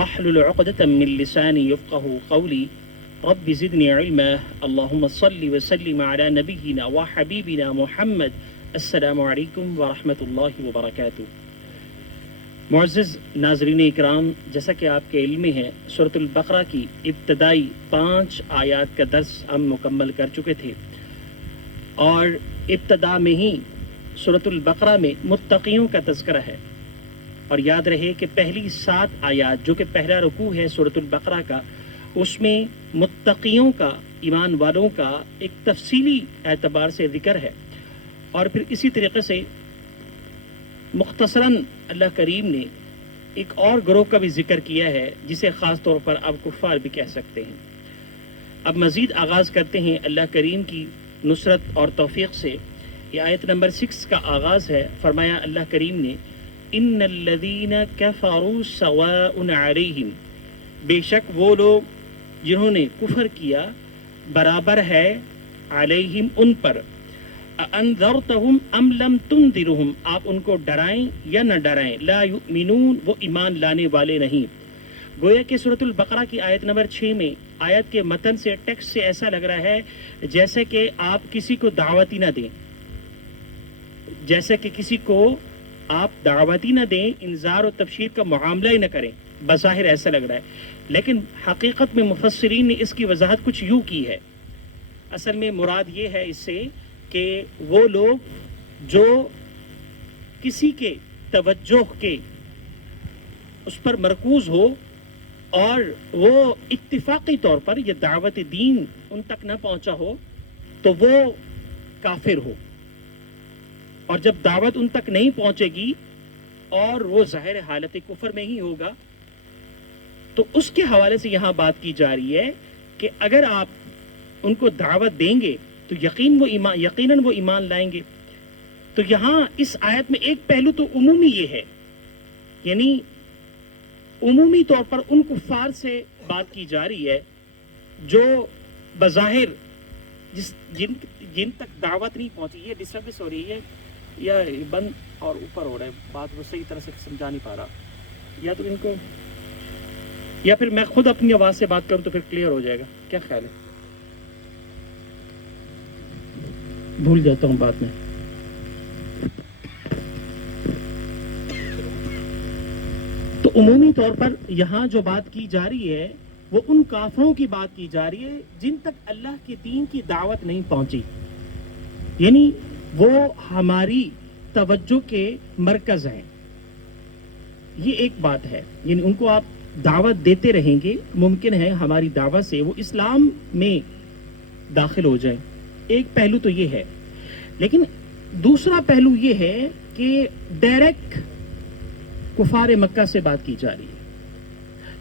واحلل عقدة من لساني يفقه قولي رب زدني علما اللهم صل وسلم على نبينا وحبيبنا محمد السلام علیکم ورحمۃ اللہ وبرکاتہ۔ معزز ناظرین اکرام، جیسا کہ آپ کے علم میں ہے، سورۃ البقرہ کی ابتدائی 5 آیات کا درس ہم مکمل کر چکے تھے، اور ابتدا میں ہی سورۃ البقرہ میں متقیوں کا تذکرہ ہے، اور یاد رہے کہ پہلی 7 آیات جو کہ پہلا رکوع ہے سورۃ البقرہ کا، اس میں متقیوں کا، ایمان والوں کا ایک تفصیلی اعتبار سے ذکر ہے، اور پھر اسی طریقے سے مختصراً اللہ کریم نے ایک اور گروہ کا بھی ذکر کیا ہے جسے خاص طور پر آپ کفار بھی کہہ سکتے ہیں۔ اب مزید آغاز کرتے ہیں اللہ کریم کی نصرت اور توفیق سے۔ یہ آیت نمبر 6 کا آغاز ہے۔ فرمایا اللہ کریم نے ان الذین کفروا سواء علیہم، بے شک وہ لوگ جنہوں نے کفر کیا برابر ہے علیہم ان پر، انذرتہم ام لم تنذرہم، آپ ان کو ڈرائیں یا نہ ڈرائیں، لا یؤمنون، وہ ایمان لانے والے نہیں۔ گویا کہ سورۃ البقرہ کی آیت نمبر 6 میں آیت کے متن سے، ٹیکسٹ سے ایسا لگ رہا ہے جیسے کہ آپ کسی کو دعوت ہی نہ دیں، جیسے کہ کسی کو آپ دعوت ہی نہ دیں، انذار و تبشیر کا معاملہ ہی نہ کریں، بظاہر ایسا لگ رہا ہے، لیکن حقیقت میں مفسرین نے اس کی وضاحت کچھ یوں کی ہے۔ اصل میں مراد یہ ہے اس سے کہ وہ لوگ جو کسی کے توجہ کے اس پر مرکوز ہو اور وہ اتفاقی طور پر یہ دعوت دین ان تک نہ پہنچا ہو تو وہ کافر ہو، اور جب دعوت ان تک نہیں پہنچے گی اور وہ ظاہر حالت کفر میں ہی ہوگا، تو اس کے حوالے سے یہاں بات کی جا رہی ہے کہ اگر آپ ان کو دعوت دیں گے تو یقیناً وہ ایمان لائیں گے۔ تو یہاں اس آیت میں ایک پہلو تو عمومی یہ ہے، یعنی عمومی طور پر ان کفار سے بات کی جا رہی ہے جو بظاہر جن تک دعوت نہیں پہنچی۔ یہ ڈسٹربنس ہو رہی ہے یا بند اور اوپر ہو رہا ہے، بات وہ صحیح طرح سے سمجھا نہیں پا رہا، یا تو ان کو، یا پھر میں خود اپنی آواز سے بات کروں تو پھر کلیئر ہو جائے گا، کیا خیال ہے؟ بھول جاتا ہوں بعد میں۔ تو عمومی طور پر یہاں جو بات کی جا رہی ہے وہ ان کافروں کی بات کی جا رہی ہے جن تک اللہ کے دین کی دعوت نہیں پہنچی، یعنی وہ ہماری توجہ کے مرکز ہیں۔ یہ ایک بات ہے، یعنی ان کو آپ دعوت دیتے رہیں گے، ممکن ہے ہماری دعوت سے وہ اسلام میں داخل ہو جائیں۔ ایک پہلو تو یہ ہے، لیکن دوسرا پہلو یہ ہے کہ ڈائریکٹ کفار مکہ سے بات کی جا رہی ہے۔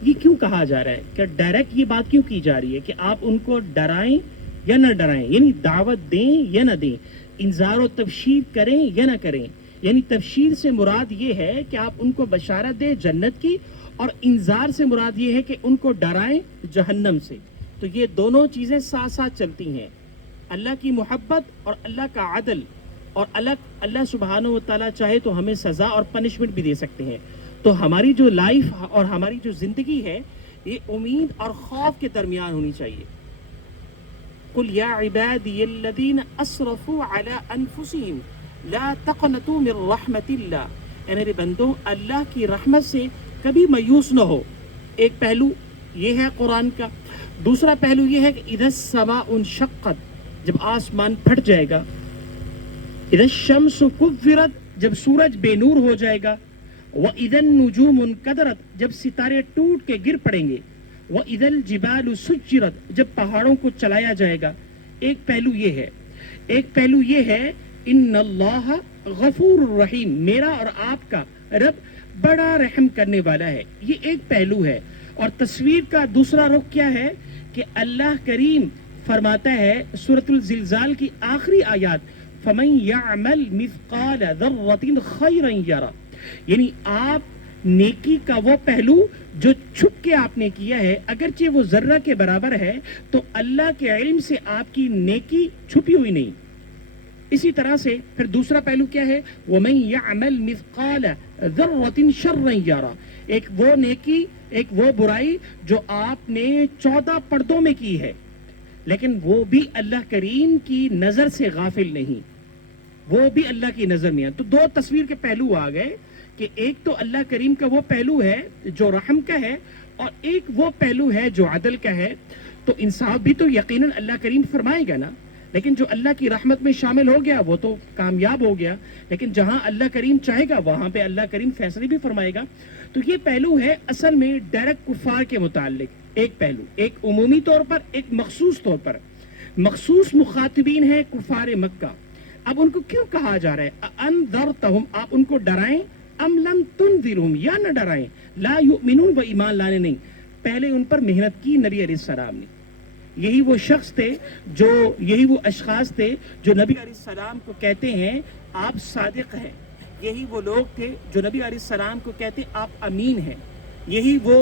یہ کیوں کہا جا رہا ہے کہ ڈائریکٹ یہ بات کیوں کی جا رہی ہے کہ آپ ان کو ڈرائیں یا نہ ڈرائیں، یعنی دعوت دیں یا نہ دیں، انذار و تبشیر کریں یا نہ کریں، یعنی تبشیر سے مراد یہ ہے کہ آپ ان کو بشارت دیں جنت کی، اور انذار سے مراد یہ ہے کہ ان کو ڈرائیں جہنم سے۔ تو یہ دونوں چیزیں ساتھ ساتھ چلتی ہیں، اللہ کی محبت اور اللہ کا عدل، اور اللہ سبحانہ و تعالیٰ چاہے تو ہمیں سزا اور پنشمنٹ بھی دے سکتے ہیں۔ تو ہماری جو لائف اور ہماری جو زندگی ہے یہ امید اور خوف کے درمیان ہونی چاہیے۔ قل یا عبادی الذین اسرفوا علی انفسہم لا تقنطوا من رحمت اللہ، اے میرے بندوں اللہ کی رحمت سے کبھی مایوس نہ ہو۔ ایک پہلو یہ ہے قرآن کا۔ دوسرا پہلو یہ ہے کہ اذا السماء انشقت، جب آسمان پھٹ جائے گا، اذا الشمس کورت، جب سورج بے نور ہو جائے گا، واذا النجوم انکدرت، جب ستارے ٹوٹ کے گر پڑیں گے، واذا الجبال سجرت، جب پہاڑوں کو چلایا جائے گا۔ ایک پہلو یہ ہے۔ ایک پہلو یہ ہے ان اللہ غفور الرحیم، میرا اور آپ کا رب بڑا رحم کرنے والا ہے، یہ ایک پہلو ہے۔ اور تصویر کا دوسرا رخ کیا ہے کہ اللہ کریم فرماتا ہے سورۃ الزلزال کی آخری آیات، فَمَن يَعْمَلْ مِثْقَالَ ذَرَّةٍ خَيْرًا يَرَهُ، یعنی آپ نیکی کا وہ پہلو جو چھپ کے آپ نے کیا ہے، اگرچہ وہ ذرہ کے برابر ہے، تو اللہ کے علم سے آپ کی نیکی چھپی ہوئی نہیں، اسی طرح سے پھر دوسرا پہلو کیا ہے؟ وَمَن يَعْمَلْ مِثْقَالَ ذَرَّةٍ شَرًّا يَرَى، ایک وہ نیکی، ایک وہ برائی جو آپ نے 14 پردوں میں کی ہے، لیکن وہ بھی اللہ کریم کی نظر سے غافل نہیں، وہ بھی اللہ کی نظر میں ہے۔ تو دو تصویر کے پہلو آ گئے کہ ایک تو اللہ کریم کا وہ پہلو ہے جو رحم کا ہے، اور ایک وہ پہلو ہے جو عدل کا ہے۔ تو انصاف بھی تو یقیناً اللہ کریم فرمائے گا نا، لیکن جو اللہ کی رحمت میں شامل ہو گیا وہ تو کامیاب ہو گیا، لیکن جہاں اللہ کریم چاہے گا وہاں پہ اللہ کریم فیصلے بھی فرمائے گا۔ تو یہ پہلو ہے اصل میں ڈائریکٹ کفار کے متعلق، ایک پہلو، ایک عمومی طور پر، ایک مخصوص طور پر۔ مخصوص مخاطبین ہیں کفار مکہ، اب ان کو کیوں کہا جا رہا ہے انذرتہم، آپ ان کو ڈرائیں، ام لم تنذرہم، یا نہ ڈرائیں، لا یؤمنون، وہ ایمان لانے نہیں۔ پہلے ان پر محنت کی نبی علیہ السلام نے، یہی وہ شخص تھے جو، یہی وہ اشخاص تھے جو نبی علیہ السلام کو کہتے ہیں آپ صادق ہیں، یہی وہ لوگ تھے جو نبی علیہ السلام کو کہتے آپ امین ہیں، یہی وہ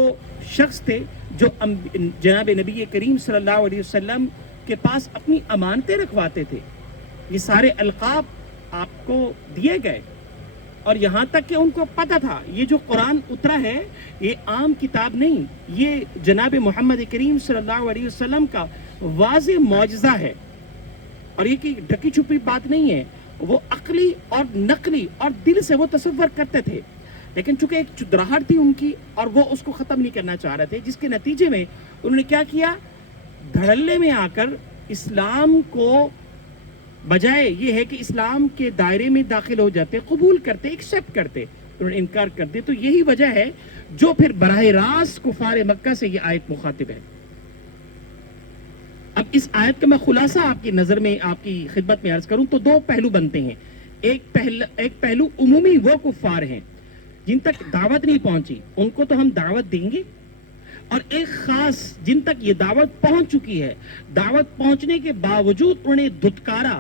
شخص تھے جو جناب نبی کریم صلی اللہ علیہ وسلم کے پاس اپنی امانتیں رکھواتے تھے۔ یہ سارے القاب آپ کو دیے گئے، اور یہاں تک کہ ان کو پتہ تھا یہ جو قرآن اترا ہے یہ عام کتاب نہیں، یہ جناب محمد کریم صلی اللہ علیہ وسلم کا واضح معجزہ ہے، اور یہ کہ ڈھکی چھپی بات نہیں ہے، وہ عقلی اور نقلی اور دل سے وہ تصور کرتے تھے، لیکن چونکہ ایک چدراہٹ تھی ان کی اور وہ اس کو ختم نہیں کرنا چاہ رہے تھے، جس کے نتیجے میں انہوں نے کیا کیا، دھڑلے میں آ کر اسلام کو بجائے یہ ہے کہ اسلام کے دائرے میں داخل ہو جاتے، قبول کرتے، ایکسیپٹ کرتے، انہوں نے انکار کر دیا۔ تو یہی وجہ ہے جو پھر براہ راست کفار مکہ سے یہ آیت مخاطب ہے۔ اب اس آیت کا میں خلاصہ آپ کی نظر میں، آپ کی خدمت میں عرض کروں تو دو پہلو بنتے ہیں۔ ایک پہلو عمومی وہ کفار ہیں جن تک دعوت نہیں پہنچی، ان کو تو ہم دعوت دیں گے، اور ایک خاص جن تک یہ دعوت پہنچ چکی ہے، دعوت پہنچنے کے باوجود انہوں نے دھتکارا،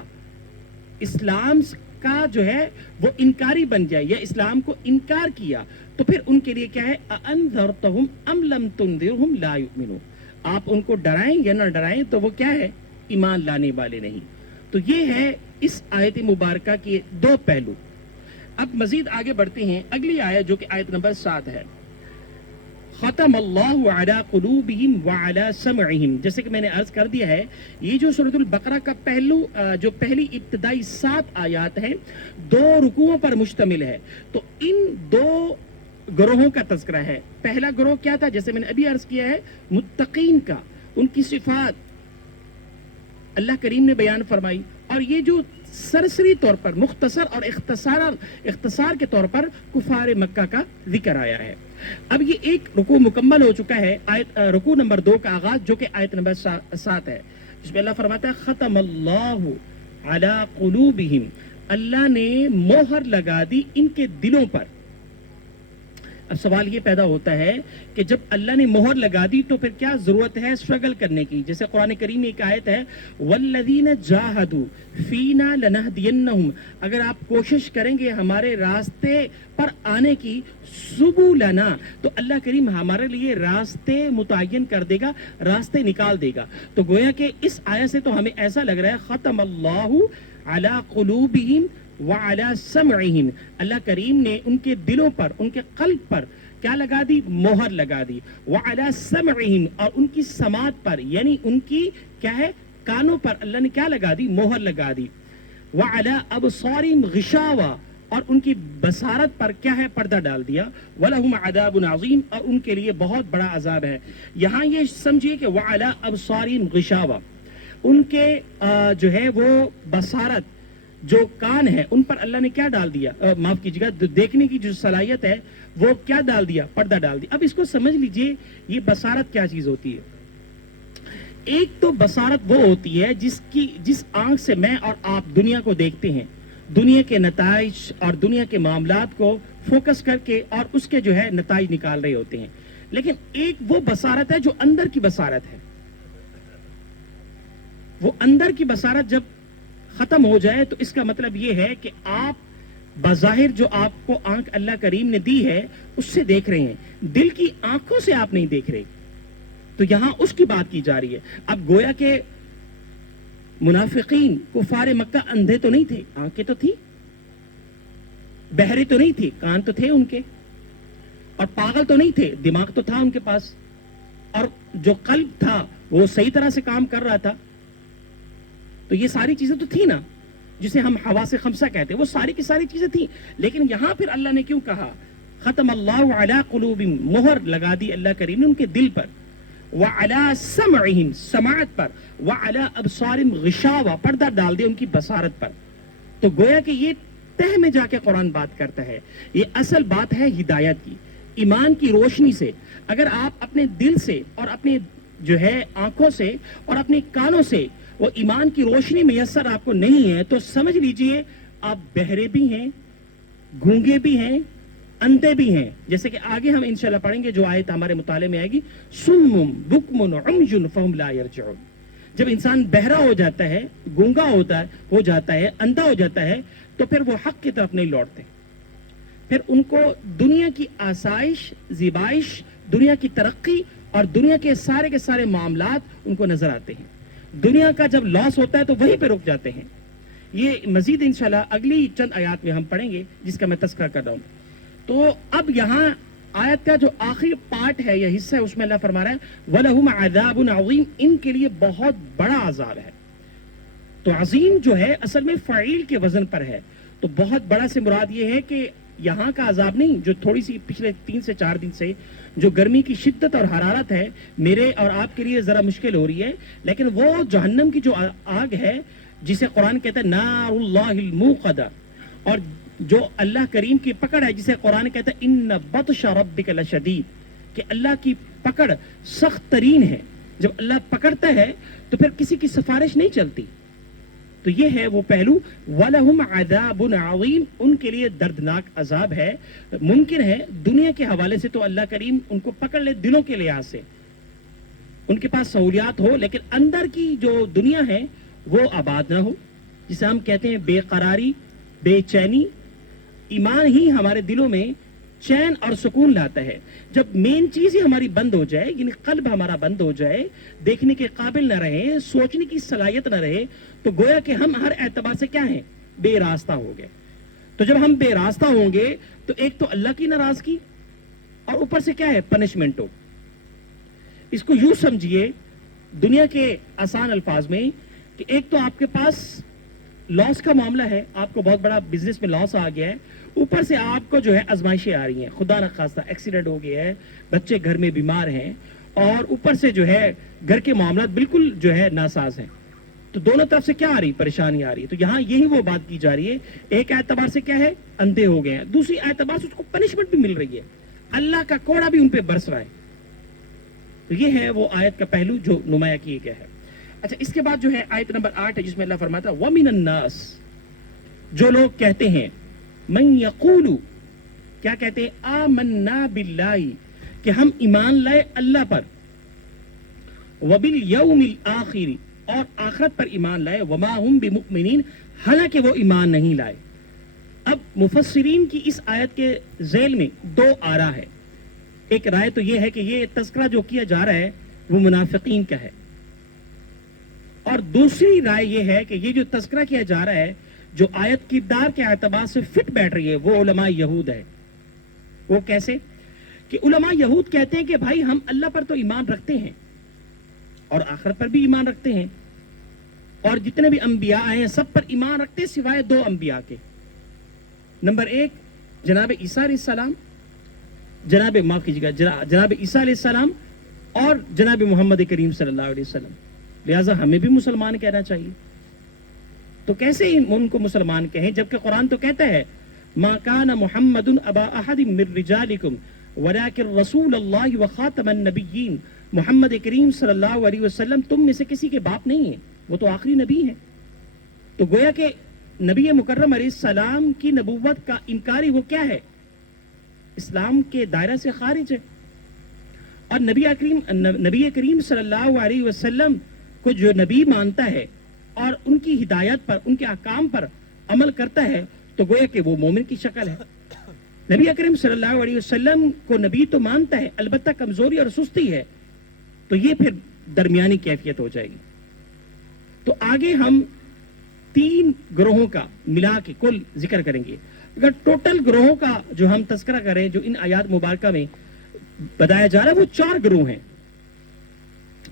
اسلام کا جو ہے وہ انکاری بن جائے یا اسلام کو انکار کیا، تو پھر ان کے لیے کیا ہے، انذرتہم ام لم تنذرہم لا یؤمنون، آپ ان کو ڈرائیں یا نہ ڈرائیں تو وہ کیا ہے، ایمان لانے والے نہیں۔ تو یہ ہے اس آیت مبارکہ کے دو پہلو۔ اب مزید آگے بڑھتے ہیں، اگلی آیت جو کہ آیت نمبر 7 ہے، ختم اللہ علی قلوبہم وعلی سمعہم، جیسے کہ میں نے عرض کر دیا ہے یہ جو سورۃ البقرہ کا پہلو جو پہلی ابتدائی 7 آیات ہیں 2 رکوعوں پر مشتمل ہے، تو ان 2 گروہوں کا تذکرہ ہے۔ پہلا گروہ کیا تھا، جیسے میں نے ابھی عرض کیا ہے، متقین کا، ان کی صفات اللہ کریم نے بیان فرمائی، اور یہ جو سرسری طور پر مختصر اور اختصار کے طور پر کفار مکہ کا ذکر آیا ہے۔ اب یہ ایک رکوع مکمل ہو چکا ہے، رکوع نمبر 2 کا آغاز جو کہ آیت نمبر 7 ہے، جس میں اللہ فرماتا ہے ختم اللہ علی قلوبہم، اللہ نے مہر لگا دی ان کے دلوں پر۔ اب سوال یہ پیدا ہوتا ہے کہ جب اللہ نے مہر لگا دی تو پھر کیا ضرورت ہے اسٹرگل کرنے کی؟ جیسے قرآن کریم میں ایک آیت ہے والذین جاہدوا فینا لنہدینہم، اگر آپ کوشش کریں گے ہمارے راستے پر آنے کی، سبلنا، تو اللہ کریم ہمارے لیے راستے متعین کر دے گا، راستے نکال دے گا۔ تو گویا کہ اس آیت سے تو ہمیں ایسا لگ رہا ہے ختم اللہ علی قلوبہم وعلی سمعہم، اللہ کریم نے ان کے دلوں پر، ان کے قلب پر کیا لگا دی، مہر لگا دی، وعلی سمعہم، اور ان کی سماعت پر، یعنی ان کی کیا ہے، کانوں پر اللہ نے کیا لگا دی، مہر لگا دی، وعلی ابصارہم غشاوہ، اور ان کی بصارت پر کیا ہے، پردہ ڈال دیا، وَلَهُمْ عَذَابٌ عَظِيمٌ، اور ان کے لیے بہت بڑا عذاب ہے۔ یہاں یہ سمجھیے کہ وعلی ابصارہم غشاوہ، ان کے جو ہے وہ بصارت، جو کان ہے ان پر اللہ نے کیا ڈال دیا، معاف کیجیے گا، دیکھنے کی جو صلاحیت ہے وہ کیا ڈال دیا، پردہ ڈال دیا۔ اب اس کو سمجھ لیجئے یہ بصارت کیا چیز ہوتی ہے۔ ایک تو بصارت وہ ہوتی ہے جس آنکھ سے میں اور آپ دنیا کو دیکھتے ہیں، دنیا کے نتائج اور دنیا کے معاملات کو فوکس کر کے اور اس کے جو ہے نتائج نکال رہے ہوتے ہیں، لیکن ایک وہ بصارت ہے جو اندر کی بصارت ہے۔ وہ اندر کی بصارت جب ختم ہو جائے تو اس کا مطلب یہ ہے کہ آپ بظاہر جو آپ کو آنکھ اللہ کریم نے دی ہے اس سے دیکھ رہے ہیں، دل کی آنکھوں سے آپ نہیں دیکھ رہے، تو یہاں اس کی بات کی جا رہی ہے۔ اب گویا کہ منافقین کفار مکہ اندھے تو نہیں تھے، آنکھیں تو تھی، بہرے تو نہیں تھے، کان تو تھے ان کے، اور پاگل تو نہیں تھے، دماغ تو تھا ان کے پاس، اور جو قلب تھا وہ صحیح طرح سے کام کر رہا تھا. تو یہ ساری چیزیں تو تھی نا جسے ہم حواس خمسہ کہتے ہیں، وہ ساری کی ساری چیزیں تھیں. لیکن یہاں پھر اللہ نے کیوں کہا ختم اللہ علی قلوبہم، مہر لگا دی اللہ کریم نے ان کے دل پر، وعلی سمعہم، سماعت پر، وعلی ابصارہم، غشاوہ، پردہ ڈال دیا ان کی بصارت پر. تو گویا کہ یہ تہ میں جا کے قرآن بات کرتا ہے. یہ اصل بات ہے ہدایت کی، ایمان کی روشنی سے. اگر آپ اپنے دل سے اور اپنے جو ہے آنکھوں سے اور اپنے کانوں سے وہ ایمان کی روشنی میسر آپ کو نہیں ہے تو سمجھ لیجئے آپ بہرے بھی ہیں، گونگے بھی ہیں، اندھے بھی ہیں. جیسے کہ آگے ہم انشاءاللہ پڑھیں گے جو آیت ہمارے مطالعے میں آئے گی، سم بکم عمج فہم لا یرجعون. جب انسان بہرا ہو جاتا ہے، گونگا ہو جاتا ہے، اندھا ہو جاتا ہے، تو پھر وہ حق کی طرف نہیں لوٹتے. پھر ان کو دنیا کی آسائش، زیبائش، دنیا کی ترقی اور دنیا کے سارے معاملات ان کو نظر آتے ہیں. دنیا کا جب لاس ہوتا ہے تو وہیں پہ رک جاتے ہیں. یہ مزید انشاءاللہ اگلی چند آیات میں ہم پڑھیں گے جس کا میں تذکرہ کر رہا ہوں. تو اب یہاں آیت کا جو آخری پارٹ ہے یا حصہ ہے اس میں اللہ فرما رہا ہے وَلَهُمْ عَذَابٌ عَظِيمٌ، ان کے لیے بہت بڑا عذاب ہے. تو عظیم جو ہے اصل میں فعیل کے وزن پر ہے. تو بہت بڑا سے مراد یہ ہے کہ یہاں کا عذاب نہیں جو تھوڑی سی پچھلے 3 سے 4 دن سے جو گرمی کی شدت اور حرارت ہے میرے اور آپ کے لیے ذرا مشکل ہو رہی ہے، لیکن وہ جہنم کی جو آگ ہے جسے قرآن کہتا ہے نار اللہ الموقدہ، اور جو اللہ کریم کی پکڑ ہے جسے قرآن کہتا ہے ان بطش ربک لشدید، کہ اللہ کی پکڑ سخت ترین ہے. جب اللہ پکڑتا ہے تو پھر کسی کی سفارش نہیں چلتی. تو یہ ہے وہ پہلو وَلَهُمْ عَذَابٌ عَظِيمٌ، ان کے لیے دردناک عذاب ہے. ممکن ہے دنیا کے حوالے سے تو اللہ کریم ان کو پکڑ لے، دلوں کے لحاظ سے ان کے پاس سہولیات ہو، لیکن اندر کی جو دنیا ہے وہ آباد نہ ہو، جسے ہم کہتے ہیں بے قراری، بے چینی. ایمان ہی ہمارے دلوں میں چین اور سکون لاتا ہے. جب مین چیز ہی ہماری بند ہو جائے، یعنی قلب ہمارا بند ہو جائے، دیکھنے کے قابل نہ رہے، سوچنے کی صلاحیت نہ رہے، تو گویا کہ ہم ہر اعتبار سے کیا ہیں؟ بے راستہ ہو گئے. تو جب ہم بے راستہ ہوں گے تو ایک تو اللہ کی ناراضگی اور اوپر سے کیا ہے؟ پنشمنٹ ہو. اس کو یوں سمجھیے دنیا کے آسان الفاظ میں کہ ایک تو آپ کے پاس لاس کا معاملہ ہے، آپ کو بہت بڑا بزنس میں لاس آ گیا ہے، اوپر سے آپ کو جو ہے آزمائشیں آ رہی ہیں، خدا نخواستہ ایکسیڈنٹ ہو گیا ہے، بچے گھر میں بیمار ہیں، اور اوپر سے جو ہے گھر کے معاملات بالکل جو ہے ناساز ہیں. تو دونوں طرف سے کیا آ رہی؟ پریشانی آ رہی ہے. تو یہاں یہی وہ بات کی جا رہی ہے، ایک اعتبار سے کیا ہے؟ اندھے ہو گئے ہیں، دوسری اعتبار سے اس کو پنشمنٹ بھی مل رہی ہے، اللہ کا کوڑا بھی ان پہ برس رہا ہے. تو یہ ہے وہ آیت کا پہلو جو نمایاں کیے گیا ہے. اچھا، اس کے بعد جو ہے آیت نمبر 8 ہے جس میں اللہ فرماتا ہے وَمِنَ النَّاسِ، جو لوگ کہتے ہیں، مَن یقولو، کیا کہتے ہیں؟ آمنا باللہ، کہ ہم ایمان لائے اللہ پر، وبالیوم الآخر، اور آخرت پر ایمان لائے، وما ہم بمؤمنین، حالانکہ وہ ایمان نہیں لائے. اب مفسرین کی اس آیت کے ذیل میں 2 آرا ہے. ایک رائے تو یہ ہے کہ یہ تذکرہ جو کیا جا رہا ہے وہ منافقین کا ہے، اور دوسری رائے یہ ہے کہ یہ جو تذکرہ کیا جا رہا ہے جو آیت کردار کے اعتبار سے فٹ بیٹھ رہی ہے وہ علماء یہود ہے. وہ کیسے؟ کہ علماء یہود کہتے ہیں کہ بھائی ہم اللہ پر تو ایمان رکھتے ہیں اور آخرت پر بھی ایمان رکھتے ہیں، اور جتنے بھی انبیاء آئے ہیں سب پر ایمان رکھتے ہیں سوائے 2 انبیاء کے. نمبر 1 جناب عیسیٰ علیہ السلام، جناب عیسیٰ علیہ السلام اور جناب محمد کریم صلی اللہ علیہ وسلم. لہٰذا ہمیں بھی مسلمان کہنا چاہیے. تو کیسے ان کو مسلمان کہیں جبکہ قرآن تو کہتا ہے ما کان محمد ابا احد من رجالکم ولکن رسول اللہ وخاتم النبیین، محمد کریم صلی اللہ علیہ وسلم تم میں سے کسی کے باپ نہیں ہیں، وہ تو آخری نبی ہیں. تو گویا کہ نبی مکرم علیہ السلام کی نبوت کا انکاری وہ کیا ہے؟ اسلام کے دائرہ سے خارج ہے. اور نبی کریم صلی اللہ علیہ وسلم کو جو نبی مانتا ہے اور ان کی ہدایت پر، ان کے احکام پر عمل کرتا ہے تو گویا کہ وہ مومن کی شکل ہے. نبی اکرم صلی اللہ علیہ وسلم کو نبی تو مانتا ہے، البتہ کمزوری اور سستی ہے، تو یہ پھر درمیانی کیفیت ہو جائے گی. تو آگے ہم 3 گروہوں کا ملا کے کل ذکر کریں گے. اگر ٹوٹل گروہوں کا جو ہم تذکرہ کریں جو ان آیات مبارکہ میں بتایا جا رہا ہے وہ 4 گروہ ہیں.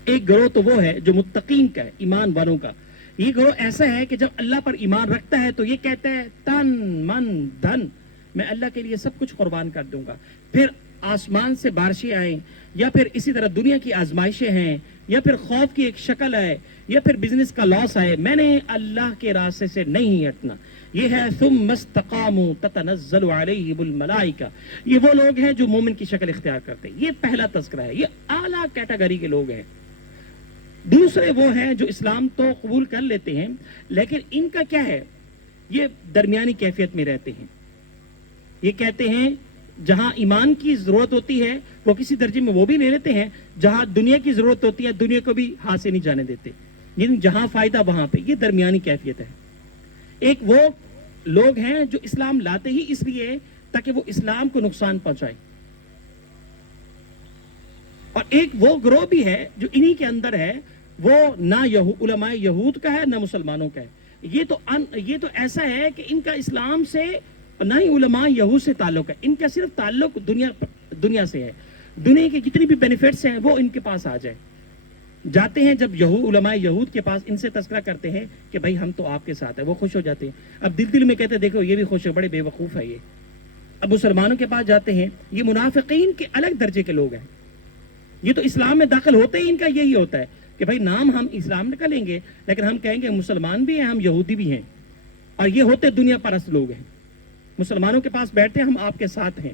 ایک گروہ تو وہ ہے جو متقین کا ہے, ایمان والوں کا. یہ گروہ ایسا ہے کہ جب اللہ پر ایمان رکھتا ہے تو یہ کہتا ہے تن من دھن میں اللہ کے لیے سب کچھ قربان کر دوں گا. پھر آسمان سے بارشیں آئیں, یا پھر اسی طرح دنیا کی آزمائشیں ہیں, یا پھر خوف کی ایک شکل ہے, یا پھر بزنس کا لاس ہے, میں نے اللہ کے راستے سے نہیں ہٹنا. یہ ہے ثم استقاموا تتنزل علیہم الملائکہ. یہ وہ لوگ ہیں جو مومن کی شکل اختیار کرتے ہیں. یہ پہلا تذکرہ ہے, یہ اعلیٰ کیٹیگری کے لوگ ہیں. دوسرے وہ ہیں جو اسلام تو قبول کر لیتے ہیں لیکن ان کا کیا ہے, یہ درمیانی کیفیت میں رہتے ہیں. یہ کہتے ہیں جہاں ایمان کی ضرورت ہوتی ہے وہ کسی درجے میں وہ بھی لے لیتے ہیں, جہاں دنیا کی ضرورت ہوتی ہے دنیا کو بھی ہاتھ سے نہیں جانے دیتے, لیکن جہاں فائدہ وہاں پہ. یہ درمیانی کیفیت ہے. ایک وہ لوگ ہیں جو اسلام لاتے ہی اس لیے تاکہ وہ اسلام کو نقصان پہنچائے, اور ایک وہ گروہ بھی ہے جو انہی کے اندر ہے, وہ نہ علماء یہود کا ہے نہ مسلمانوں کا ہے. یہ تو ایسا ہے کہ ان کا اسلام سے نہ ہی علماء یہود سے تعلق ہے, ان کا صرف تعلق دنیا سے ہے. دنیا کے جتنی بھی بینیفٹس ہیں وہ ان کے پاس آ جائے. جاتے ہیں جب علماء یہود کے پاس, ان سے تذکرہ کرتے ہیں کہ بھائی ہم تو آپ کے ساتھ ہیں, وہ خوش ہو جاتے ہیں. اب دل میں کہتے ہیں دیکھو یہ بھی خوش ہے, بڑے بے وقوف ہے یہ. اب مسلمانوں کے پاس جاتے ہیں, یہ منافقین کے الگ درجے کے لوگ ہیں. یہ تو اسلام میں داخل ہوتے ہی ان کا یہی ہوتا ہے کہ بھائی نام ہم اسلام کا لیں گے لیکن ہم کہیں گے مسلمان بھی ہیں, ہم یہودی بھی ہیں. اور یہ ہوتے دنیا پرست لوگ ہیں. مسلمانوں کے پاس بیٹھتے ہیں, ہم آپ کے ساتھ ہیں,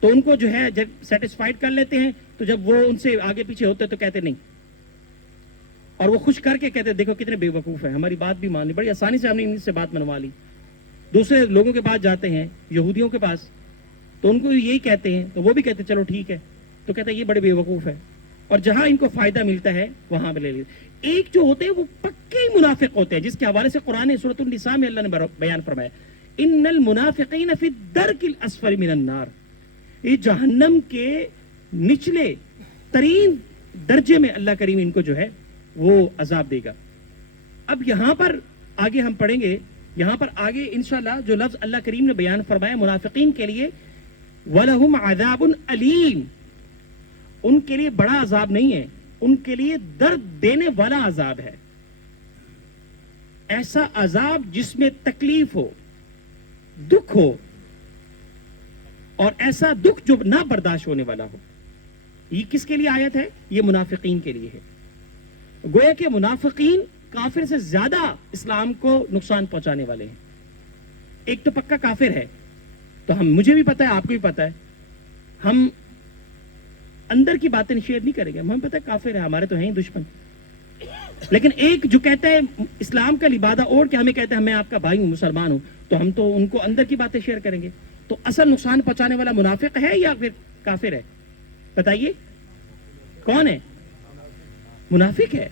تو ان کو جو ہے جب سیٹسفائیڈ کر لیتے ہیں تو جب وہ ان سے آگے پیچھے ہوتے تو کہتے نہیں, اور وہ خوش کر کے کہتے دیکھو کتنے بے وقوف ہیں, ہماری بات بھی مان لی, بڑی آسانی سے ہم نے ان سے بات منوا لی. دوسرے لوگوں کے پاس جاتے ہیں, یہودیوں کے پاس, تو ان کو یہی کہتے ہیں تو وہ بھی کہتے چلو ٹھیک ہے, تو کہتے ہیں یہ بڑے بے وقوف ہے. اور جہاں ان کو فائدہ ملتا ہے وہاں پہ لے لیتے. ایک جو ہوتے ہیں وہ پکے منافق ہوتے ہیں, جس کے حوالے سے قرآن سورۃ النساء میں اللہ نے بیان فرمایا ان المنافقین فی الدرک الاسفل من النار. یہ جہنم کے نچلے ترین درجے میں اللہ کریم ان کو جو ہے وہ عذاب دے گا. اب یہاں پر آگے ہم پڑھیں گے, یہاں پر آگے انشاءاللہ جو لفظ اللہ کریم نے بیان فرمایا منافقین کے لیے, وَلَهُمْ عَذَابٌ أَلِيمٌ, ان کے لیے بڑا عذاب نہیں ہے, ان کے لیے درد دینے والا عذاب ہے. ایسا عذاب جس میں تکلیف ہو, دکھ ہو, اور ایسا دکھ جو نہ برداشت ہونے والا ہو. یہ کس کے لیے آیت ہے؟ یہ منافقین کے لیے ہے. گویا کہ منافقین کافر سے زیادہ اسلام کو نقصان پہنچانے والے ہیں. ایک تو پکا کافر ہے, تو مجھے بھی پتا ہے, آپ کو بھی پتا ہے, ہم اندر کی باتیں شیئر نہیں کریں گے, ہمیں پتا ہے کافر ہے, ہمارے تو ہیں ہی دشمن. لیکن ایک جو کہتا ہے اسلام کا لبادہ اوڑھ کے ہمیں کہتا ہے میں آپ کا بھائی ہوں, مسلمان ہوں, تو ہم تو ان کو اندر کی باتیں شیئر کریں گے. تو اصل نقصان پہنچانے والا منافق ہے یا پھر کافر ہے؟ بتائیے کون ہے؟ منافق ہے.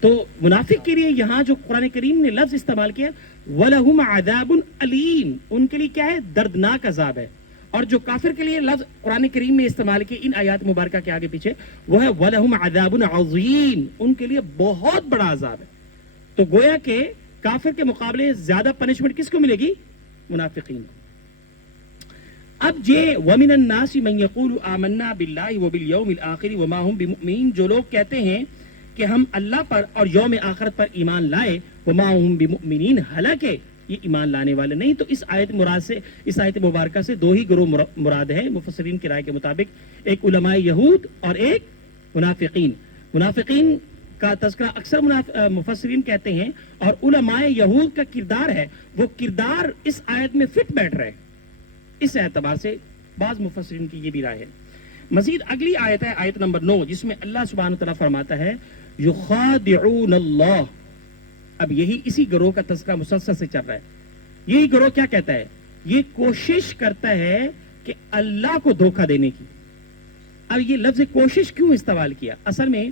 تو منافق کے لیے یہاں جو قرآن کریم نے لفظ استعمال کیا وَلَهُمْ عَذَابٌ أَلِيمٌ, ان کے لیے کیا ہے؟ دردناک عذاب ہے. اور جو کافر کے لیے لفظ قرآن کریم میں استعمال کیا ان آیات مبارکہ کے آگے پیچھے, وہ ہے وَلَهُمْ عَذَابٌ عَظِيمٌ, ان کے لیے بہت بڑا عذاب ہے. تو گویا کہ کافر کے مقابلے زیادہ پنشمنٹ کس کو ملے گی؟ منافقین کو. اب یہ وَمِنَ النَّاسِ مَن يَقُولُ آمَنَّا بِاللَّهِ وَبِالْيَوْمِ الْآخِرِ وَمَا هُمْ بِمُؤْمِنِينَ, جو لوگ کہتے ہیں کہ ہم اللہ پر اور یوم آخرت پر ایمان لائے, وَمَا هُمْ بِمُؤْمِنِينَ, حالانکہ یہ ایمان لانے والے نہیں. تو اس آیت مبارکہ سے دو ہی گروہ مراد ہیں مفسرین کی رائے کے مطابق, ایک علماء یہود اور ایک منافقین. منافقین کا تذکرہ اکثر مفسرین کہتے ہیں, اور علماء یہود کا کردار ہے وہ کردار اس آیت میں فٹ بیٹھ رہے. اس اعتبار سے بعض مفسرین کی یہ بھی رائے ہے. مزید اگلی آیت ہے آیت نمبر 9, جس میں اللہ سبحانہ وتعالیٰ فرماتا ہے یخادعون اللہ. اب یہی اسی گروہ کا تذکرہ مسلسل سے چل رہا ہے. یہی گروہ کیا کہتا ہے؟ یہ کوشش کرتا ہے کہ اللہ کو دھوکہ دینے کی. اب یہ لفظ کوشش کیوں استعمال کیا؟ اصل میں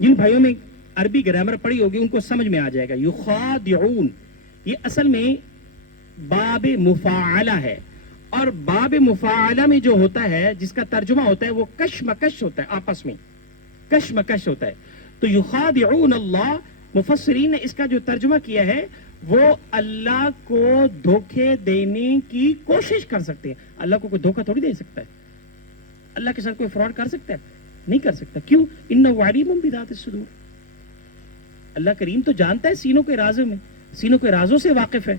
جن بھائیوں میں عربی گرامر پڑھی ہوگی ان کو سمجھ میں آ جائے گا. یخادعون یہ اصل میں باب مفاعلہ ہے, اور باب مفاعلہ میں جو ہوتا ہے جس کا ترجمہ ہوتا ہے وہ کشمکش ہوتا ہے, آپس میں کشمکش ہوتا ہے. تو یخادعون اللہ، مفسرین نے اس کا جو ترجمہ کیا ہے وہ اللہ کو دھوکے دینے کی کوشش کر سکتے ہیں. اللہ کو کوئی دھوکہ تھوڑی دے سکتا ہے. اللہ کے ساتھ کوئی فراڈ کر سکتا ہے؟ نہیں کر سکتا. کیوں؟ انہ علیم بذات الصدور. اللہ کریم تو جانتا ہے سینوں کے رازوں میں، سینوں کے رازوں سے واقف ہے.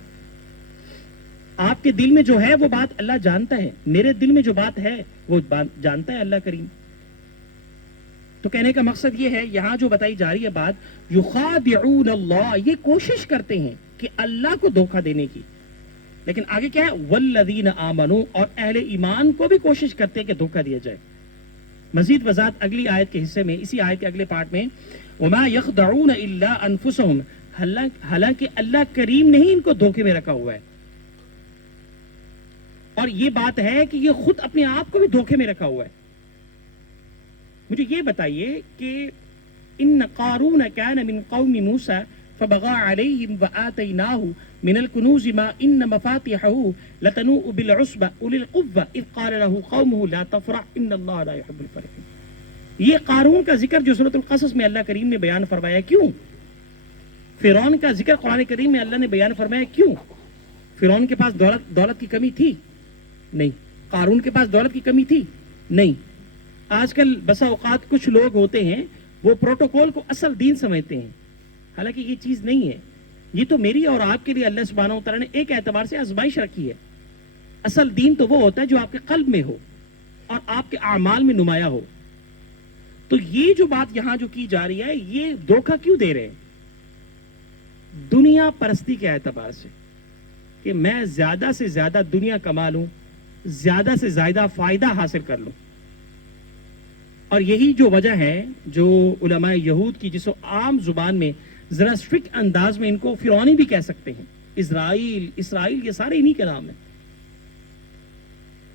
آپ کے دل میں جو ہے وہ بات اللہ جانتا ہے، میرے دل میں جو بات ہے وہ جانتا ہے اللہ کریم. تو کہنے کا مقصد یہ ہے، یہاں جو بتائی جا رہی ہے بات، یخادعون اللہ، یہ کوشش کرتے ہیں کہ اللہ کو دھوکہ دینے کی. لیکن آگے کیا ہے؟ والذین آمنوا، اور اہل ایمان کو بھی کوشش کرتے ہیں کہ دھوکہ دیا جائے. مزید وضاحت اگلی آیت کے حصے میں، اسی آیت کے اگلے پارٹ میں، وما یخدعون الا انفسهم، حالانکہ اللہ کریم نے ہی ان کو دھوکے میں رکھا ہوا ہے. اور یہ بات ہے کہ یہ خود اپنے آپ کو بھی دھوکے میں رکھا ہوا ہے. مجھے یہ بتائیے کہ ان قارون کان من قوم موسیٰ فبغى علیہم وآتیناہ من الکنوز ما ان مفاتحہ لتنوء بالعصبہ اولی القوہ اذ قال له قومہ لا تفرح ان اللہ لا يحب الفرحین. یہ قارون کا ذکر جو سورۃ القصص میں اللہ کریم نے بیان فرمایا، کیوں؟ فرعون کا ذکر قرآن کریم میں اللہ نے بیان فرمایا، کیوں؟ فرعون کے پاس دولت کی کمی تھی؟ نہیں. قارون کے پاس دولت کی کمی تھی؟ نہیں. آج کل بسا اوقات کچھ لوگ ہوتے ہیں وہ پروٹوکول کو اصل دین سمجھتے ہیں، حالانکہ یہ چیز نہیں ہے. یہ تو میری اور آپ کے لیے اللہ سبحانہ و تعالیٰ نے ایک اعتبار سے آزمائش رکھی ہے. اصل دین تو وہ ہوتا ہے جو آپ کے قلب میں ہو اور آپ کے اعمال میں نمایاں ہو. تو یہ جو بات یہاں جو کی جا رہی ہے، یہ دھوکہ کیوں دے رہے ہیں؟ دنیا پرستی کے اعتبار سے، کہ میں زیادہ سے زیادہ دنیا کما لوں، زیادہ سے زیادہ فائدہ حاصل کر لوں. اور یہی جو وجہ ہے جو علماء یہود کی، جس کو عام زبان میں ذرا اسٹرکٹ انداز میں ان کو فرعونی بھی کہہ سکتے ہیں، اسرائیل، یہ سارے انہی کے نام ہیں.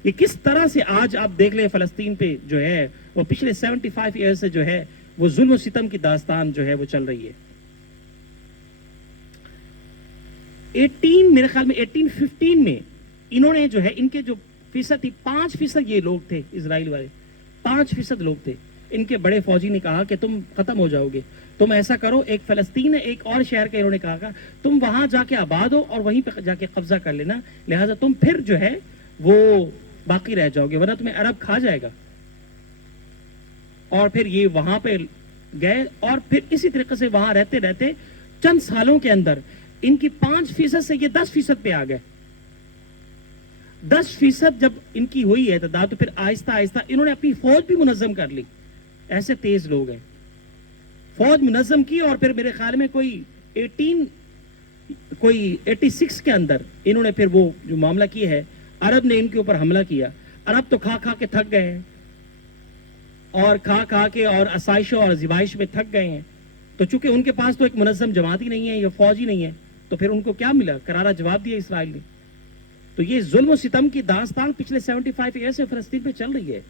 یہ کس طرح سے آج آپ دیکھ لیں فلسطین پہ جو ہے وہ پچھلے 75 ایئر سے جو ہے وہ ظلم و ستم کی داستان جو ہے وہ چل رہی ہے. 18 میرے خیال میں 1815 میں انہوں نے جو ہے، ان کے جو فیصد تھی 5% یہ لوگ تھے اسرائیل والے، 5% لوگ تھے. ان کے بڑے فوجی نے کہا کہ تم ختم ہو جاؤ گے، تم ایسا کرو، ایک فلسطین ہے ایک اور شہر کا، انہوں نے کہا تم وہاں جا کے آباد ہو اور وہیں پہ جا کے قبضہ کر لینا، لہٰذا تم پھر جو ہے وہ باقی رہ جاؤ گے، ورنہ تمہیں عرب کھا جائے گا. اور پھر یہ وہاں پہ گئے، اور پھر اسی طریقے سے وہاں رہتے رہتے چند سالوں کے اندر ان کی 5% سے یہ 10% پہ آ گئے. 10% جب ان کی ہوئی ہے تعداد، تو پھر آہستہ آہستہ انہوں نے اپنی فوج بھی منظم کر لی. ایسے تیز لوگ ہیں، فوج منظم کی، اور پھر میرے خیال میں کوئی 86 کے اندر انہوں نے پھر وہ جو معاملہ کیا ہے، عرب نے ان کے اوپر حملہ کیا. عرب تو کھا کھا کے تھک گئے ہیں، اور کھا کھا کے اور آسائشوں اور زبائش میں تھک گئے ہیں. تو چونکہ ان کے پاس تو ایک منظم جماعت ہی نہیں ہے، یہ فوج ہی نہیں ہے، تو پھر ان کو کیا ملا؟ کرارا جواب دیا اسرائیل نے. تو یہ ظلم و ستم کی داستان پچھلے 75 ایئر سے فلسطین پہ چل رہی ہے.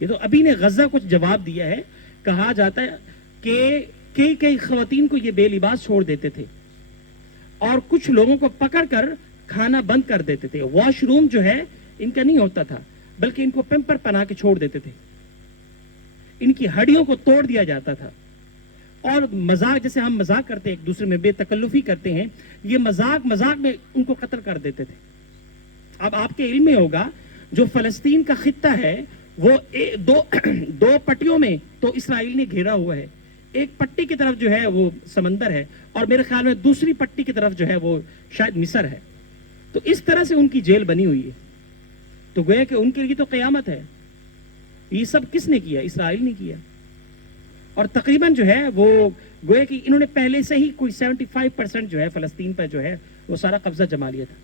یہ تو ابھی نے غزہ کچھ جواب دیا ہے. کہا جاتا ہے کہ کئی خواتین کو یہ بے لباس چھوڑ دیتے تھے، اور کچھ لوگوں کو پکڑ کر کھانا بند کر دیتے تھے. واش روم جو ہے ان کا نہیں ہوتا تھا، بلکہ ان کو پیمپر پہنا کے چھوڑ دیتے تھے. ان کی ہڈیوں کو توڑ دیا جاتا تھا. اور مذاق، جیسے ہم مذاق کرتے ہیں ایک دوسرے میں، بے تکلفی کرتے ہیں، یہ مذاق میں ان کو قتل کر دیتے تھے. اب آپ کے علم میں ہوگا جو فلسطین کا خطہ ہے وہ دو پٹیوں میں تو اسرائیل نے گھیرا ہوا ہے. ایک پٹی کی طرف جو ہے وہ سمندر ہے، اور میرے خیال میں دوسری پٹی کی طرف جو ہے وہ شاید مصر ہے. تو اس طرح سے ان کی جیل بنی ہوئی ہے. تو گویا کہ ان کے لیے تو قیامت ہے. یہ سب کس نے کیا؟ اسرائیل نے کیا. اور تقریباً جو ہے وہ گویا کہ انہوں نے پہلے سے ہی کوئی 75% جو ہے فلسطین پر جو ہے وہ سارا قبضہ جما لیا تھا.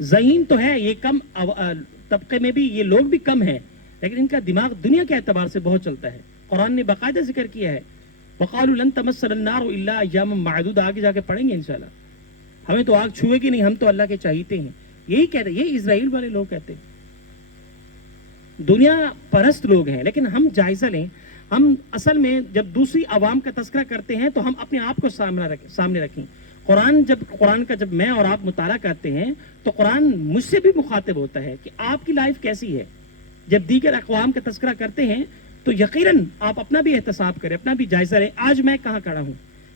ذہین تو ہے یہ کم طبقے میں بھی، یہ لوگ بھی کم ہیں، لیکن ان کا دماغ دنیا کے اعتبار سے بہت چلتا ہے. قرآن نے باقاعدہ ذکر کیا ہے، وَقَالُوا لَن تَمَسَّنَا النَّارُ إِلَّا أَيَّامًا مَّعْدُودَةً. آگے جا کے پڑھیں گے انشاءاللہ. ہمیں تو آگ چھوئے گی نہیں، ہم تو اللہ کے چاہیتے ہیں. یہی کہتے ہیں، یہ اسرائیل والے لوگ کہتے ہیں. دنیا پرست لوگ ہیں. لیکن ہم جائزہ لیں، ہم اصل میں جب دوسری عوام کا تذکرہ کرتے ہیں تو ہم اپنے آپ کو سامنے رکھیں. قرآن کا جب میں اور آپ مطالعہ کرتے ہیں تو قرآن مجھ سے بھی مخاطب ہوتا ہے کہ آپ کی لائف کیسی ہے. جب دیگر اقوام کا تذکرہ کرتے ہیں تو یقیناً آپ اپنا بھی احتساب کریں، اپنا بھی جائزہ لیں. آج میں کہاں کھڑا ہوں؟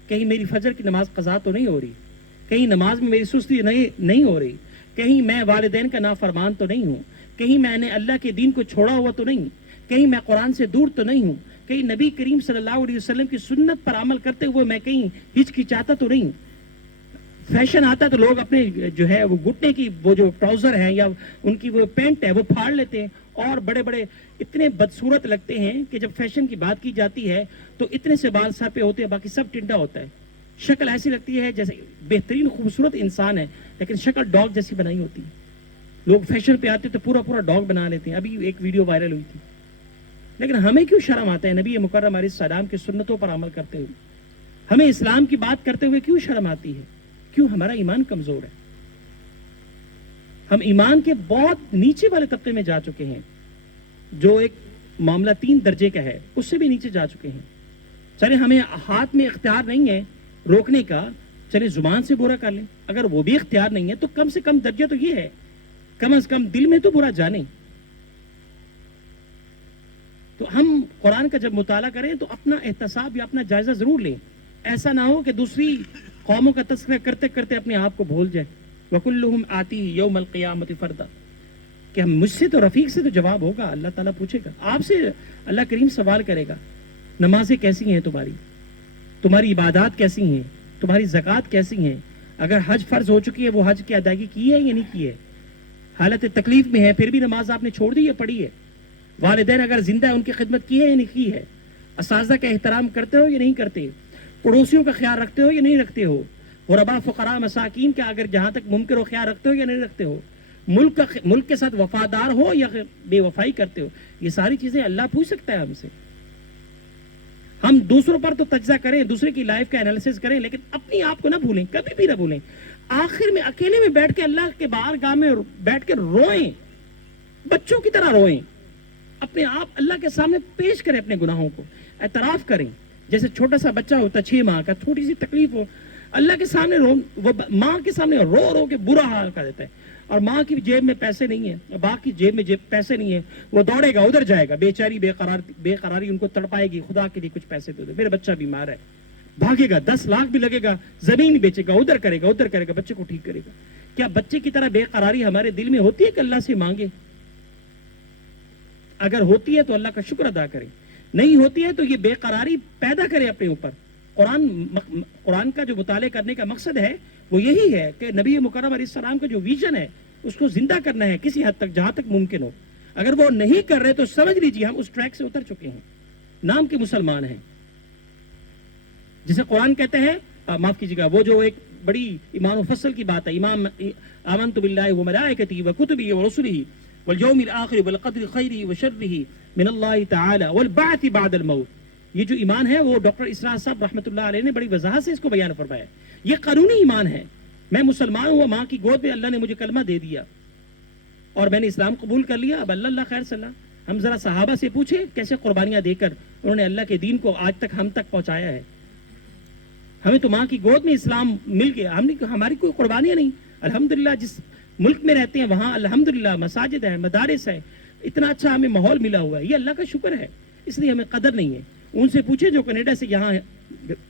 کہیں میری فجر کی نماز قضا تو نہیں ہو رہی، کہیں نماز میں میری سستی نہیں ہو رہی، کہیں میں والدین کا نافرمان تو نہیں ہوں، کہیں میں نے اللہ کے دین کو چھوڑا ہوا تو نہیں، کہیں میں قرآن سے دور تو نہیں ہوں، کہیں نبی کریم صلی اللہ علیہ وسلم کی سنت پر عمل کرتے ہوئے میں کہیں ہچکچاتا تو نہیں. فیشن آتا تو لوگ اپنے جو ہے وہ گھٹنے کی وہ جو ٹراؤزر ہے یا ان کی وہ پینٹ ہے وہ پھاڑ لیتے ہیں اور بڑے بڑے اتنے بدصورت لگتے ہیں کہ جب فیشن کی بات کی جاتی ہے تو اتنے سے بال سر پہ ہوتے ہیں، باقی سب ٹنڈا ہوتا ہے. شکل ایسی لگتی ہے جیسے بہترین خوبصورت انسان ہے لیکن شکل ڈاگ جیسی بنائی ہوتی ہے. لوگ فیشن پہ آتے تو پورا پورا ڈاگ بنا لیتے ہیں. ابھی ایک ویڈیو وائرل ہوئی تھی. لیکن ہمیں کیوں شرم آتا ہے نبی مکرم علیہ السلام کی سنتوں پر عمل کرتے ہوئے؟ ہمیں اسلام کی بات کرتے ہوئے کیوں شرم آتی ہے؟ کیوں؟ ہمارا ایمان کمزور ہے. ہم ایمان کے بہت نیچے والے طبقے میں جا چکے ہیں، جو ایک معاملہ 3 درجے کا ہے اس سے بھی نیچے جا چکے ہیں. چلے ہمیں ہاتھ میں اختیار نہیں ہے روکنے کا، چلے زبان سے برا کر لیں. اگر وہ بھی اختیار نہیں ہے تو کم سے کم درجہ تو یہ ہے، کم از کم دل میں تو برا جانیں. تو ہم قرآن کا جب مطالعہ کریں تو اپنا احتساب یا اپنا جائزہ ضرور لیں. ایسا نہ ہو کہ دوسری قوموں کا تذکرہ کرتے کرتے اپنے آپ کو بھول جائیں. وَكُلُّهُمْ آتِيهِ يَوْمَ الْقِيَامَةِ فَرْدًا، کہ ہم مجھ سے تو رفیق سے تو جواب ہوگا، اللہ تعالیٰ پوچھے گا آپ سے، اللہ کریم سوال کرے گا نمازیں کیسی ہیں تمہاری عبادات کیسی ہیں، تمہاری زکوٰۃ کیسی ہیں، اگر حج فرض ہو چکی ہے وہ حج کی ادائیگی کی ہے یا نہیں کی ہے، حالت تکلیف میں ہے پھر بھی نماز آپ نے چھوڑ دی یا پڑھی ہے، والدین اگر زندہ ہے ان کی خدمت کی ہے یا نہیں کی ہے، اساتذہ کا احترام کرتے ہو یا نہیں کرتے، پڑوسیوں کا خیال رکھتے ہو یا نہیں رکھتے ہو، غربا فقراء مساکین کا اگر جہاں تک ممکن ہو خیال رکھتے ہو یا نہیں رکھتے ہو، ملک کے ساتھ وفادار ہو یا بے وفائی کرتے ہو. یہ ساری چیزیں اللہ پوچھ سکتا ہے ہم سے. ہم دوسروں پر تو تجزیہ کریں، دوسرے کی لائف کا انالیسس کریں، لیکن اپنی آپ کو نہ بھولیں، کبھی بھی نہ بھولیں. آخر میں اکیلے میں بیٹھ کے اللہ کے بارگاہ میں بیٹھ کے روئیں، بچوں کی طرح روئیں، اپنے آپ اللہ کے سامنے پیش کریں، اپنے گناہوں کو اعتراف کریں. جیسے چھوٹا سا بچہ ہوتا 6 ماہ کا، تھوڑی سی تکلیف ہو اللہ کے سامنے رو، وہ ماں کے سامنے رو رو کے برا حال کر دیتا ہے. اور ماں کی جیب میں پیسے نہیں ہیں، باپ کی جیب میں پیسے نہیں ہیں، وہ دوڑے گا ادھر جائے گا، بیچاری بے قراری ان کو تڑپائے گی، خدا کے لیے کچھ پیسے دے دو، میرا بچہ بیمار ہے، بھاگے گا، 10 لاکھ بھی لگے گا، زمین بیچے گا، ادھر کرے گا، بچے کو ٹھیک کرے گا. کیا بچے کی طرح بے قراری ہمارے دل میں ہوتی ہے کہ اللہ سے مانگے؟ اگر ہوتی ہے تو اللہ کا شکر ادا کریں، نہیں ہوتی ہے تو یہ بے قراری پیدا کرے اپنے اوپر. قرآن کا جو مطالعہ کرنے کا مقصد ہے وہ یہی ہے کہ نبی مکرم علیہ السلام کا جو ویژن ہے اس کو زندہ کرنا ہے کسی حد تک، جہاں تک ممکن ہو. اگر وہ نہیں کر رہے تو سمجھ لیجیے ہم اس ٹریک سے اتر چکے ہیں، نام کے مسلمان ہیں. جسے قرآن کہتے ہیں، معاف کیجیے گا، وہ جو ایک بڑی ایمان و فصل کی بات ہے، آمنت باللہ وملائکتہ وکتبہ ورسلہ والیوم الآخر والقدر خیرہ وشرہ من اللہ تعالی والبعث بعد الموت. یہ جو ایمان ہے وہ ڈاکٹر اسرار صاحب رحمۃ اللہ علیہ نے بڑی وضاحت سے اس کو بیان فرمایا. یہ قانونی ایمان ہے. میں مسلمان ہوں، ماں کی گود میں اللہ نے مجھے کلمہ دے دیا اور میں نے اسلام قبول کر لیا، اب اللہ خیر صلی اللہ. ہم ذرا صحابہ سے پوچھیں کیسے قربانیاں دے کر انہوں نے اللہ کے دین کو آج تک ہم تک پہنچایا ہے. ہمیں تو ماں کی گود میں اسلام مل گیا، ہماری کوئی قربانیاں نہیں. الحمدللہ جس ملک میں رہتے ہیں وہاں الحمدللہ مساجد ہے، مدارس ہے، اتنا اچھا ہمیں ماحول ملا ہوا ہے. یہ اللہ کا شکر ہے، اس لیے ہمیں قدر نہیں ہے. ان سے پوچھیں جو کینیڈا سے یہاں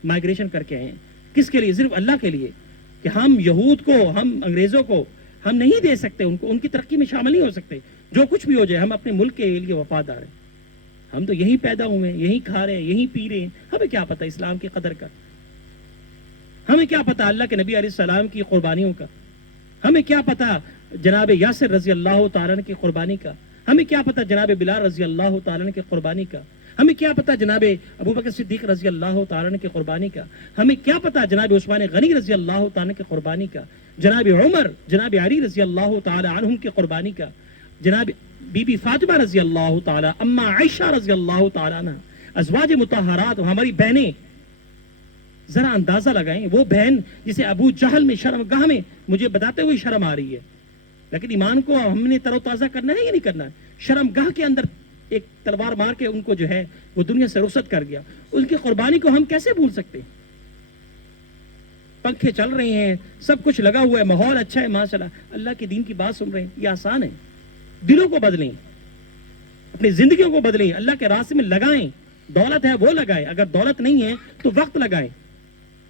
مائگریشن کر کے آئے ہیں، کس کے لیے؟ صرف اللہ کے لیے، کہ ہم یہود کو، ہم انگریزوں کو ہم نہیں دے سکتے، ان کی ترقی میں شامل نہیں ہو سکتے. جو کچھ بھی ہو جائے ہم اپنے ملک کے لیے وفادار ہیں. ہم تو یہیں پیدا ہوئے ہیں، یہیں کھا رہے ہیں، یہیں پی رہے ہیں. ہمیں کیا پتہ اسلام کی قدر کا؟ ہمیں کیا پتہ اللہ کے نبی علیہ السلام کی قربانیوں کا؟ ہمیں کیا پتہ جناب یاسر رضی اللہ تعالیٰ عنہ کی قربانی کا؟ ہمیں کیا پتہ جناب بلال رضی اللہ تعالیٰ عنہ کی قربانی کا؟ ہمیں کیا پتہ جناب ابوبکر صدیق رضی اللہ تعالیٰ عنہ کی قربانی کا؟ ہمیں کیا پتہ جناب عثمان غنی رضی اللہ تعالیٰ عنہ کی قربانی کا؟ جناب عمر، جناب علی رضی اللہ تعالیٰ عنہم کی قربانی کا؟ جناب بی بی فاطمہ رضی اللہ تعالیٰ، اما عائشہ رضی اللہ تعالیٰ عنہ، ازواج مطہرات، ہماری بہنیں. ذرا اندازہ لگائیں، وہ بہن جسے ابو جہل میں شرم گاہ میں مجھے بتاتے ہوئے شرم آ رہی ہے، لیکن ایمان کو ہم نے تر و تازہ کرنا ہے یا نہیں کرنا ہے؟ شرم گاہ کے اندر ایک تلوار مار کے ان کو جو ہے وہ دنیا سے رخصت کر گیا. ان کی قربانی کو ہم کیسے بھول سکتے ہیں؟ پنکھے چل رہے ہیں، سب کچھ لگا ہوا ہے، ماحول اچھا ہے، ماشاءاللہ اللہ کے دین کی بات سن رہے ہیں. یہ آسان ہے. دلوں کو بدلیں. اپنی زندگیوں کو بدلیں, اللہ کے راستے میں لگائیں. دولت ہے وہ لگائیں, اگر دولت نہیں ہے تو وقت لگائیں.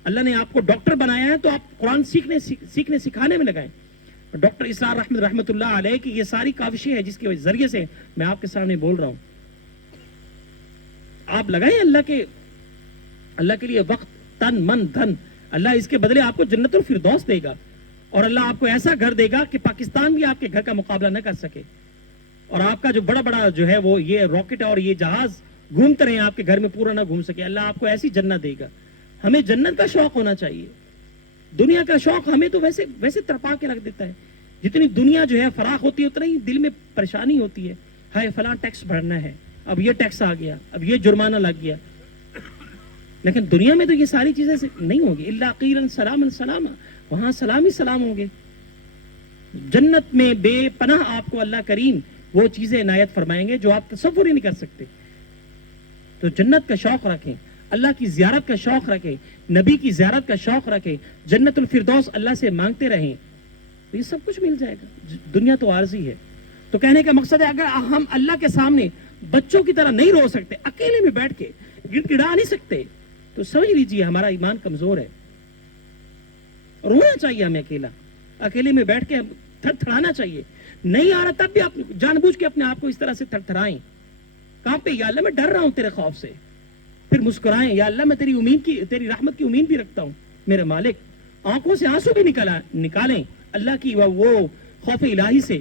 اللہ نے آپ کو ڈاکٹر بنایا ہے تو آپ قرآن سیکھنے سکھانے میں لگائیں. ڈاکٹر اسرار احمد رحمۃ اللہ علیہ کی یہ ساری کاوشیں ہیں جس کے ذریعے سے میں آپ کے سامنے بول رہا ہوں. آپ لگائیں اللہ کے لیے وقت, تن, من, دھن. اللہ اس کے بدلے آپ کو جنت الفردوس دے گا, اور اللہ آپ کو ایسا گھر دے گا کہ پاکستان بھی آپ کے گھر کا مقابلہ نہ کر سکے. اور آپ کا جو بڑا جو ہے وہ یہ راکٹ اور یہ جہاز گھومتے رہے آپ کے گھر میں پورا نہ گھوم سکے. اللہ آپ کو ایسی جنت دے گا. ہمیں جنت کا شوق ہونا چاہیے. دنیا کا شوق ہمیں تو ویسے تڑپا کے رکھ دیتا ہے. جتنی دنیا جو ہے فراخ ہوتی ہے اتنا ہی دل میں پریشانی ہوتی ہے. ہائے فلاں ٹیکس بھرنا ہے, اب یہ ٹیکس آ گیا, اب یہ جرمانہ لگ گیا. لیکن دنیا میں تو یہ ساری چیزیں نہیں ہوگی. الا قیلا سلاما سلاما, وہاں سلام ہی سلام ہوں گے. جنت میں بے پناہ آپ کو اللہ کریم وہ چیزیں عنایت فرمائیں گے جو آپ تصور ہی نہیں کر سکتے. تو جنت کا شوق رکھیں, اللہ کی زیارت کا شوق رکھیں, نبی کی زیارت کا شوق رکھیں, جنت الفردوس اللہ سے مانگتے رہیں, تو یہ سب کچھ مل جائے گا. دنیا تو عارضی ہے. تو کہنے کا مقصد ہے اگر ہم اللہ کے سامنے بچوں کی طرح نہیں رو سکتے, اکیلے میں بیٹھ کے گڑگڑا نہیں سکتے, تو سمجھ لیجیے ہمارا ایمان کمزور ہے. رونا چاہیے ہمیں, اکیلے میں بیٹھ کے تھر تھرانا چاہیے. نہیں آ رہا تب بھی آپ جان بوجھ کے اپنے آپ کو اس طرح سے تھر تھرائیں. کہاں پہ, یا اللہ میں ڈر رہا ہوں تیرے خوف سے. پھر مسکرائیں, یا اللہ میں تیری رحمت کی امید بھی رکھتا ہوں میرے مالک. آنکھوں سے آنسو بھی نکالیں اللہ کی وہ خوف الہی سے,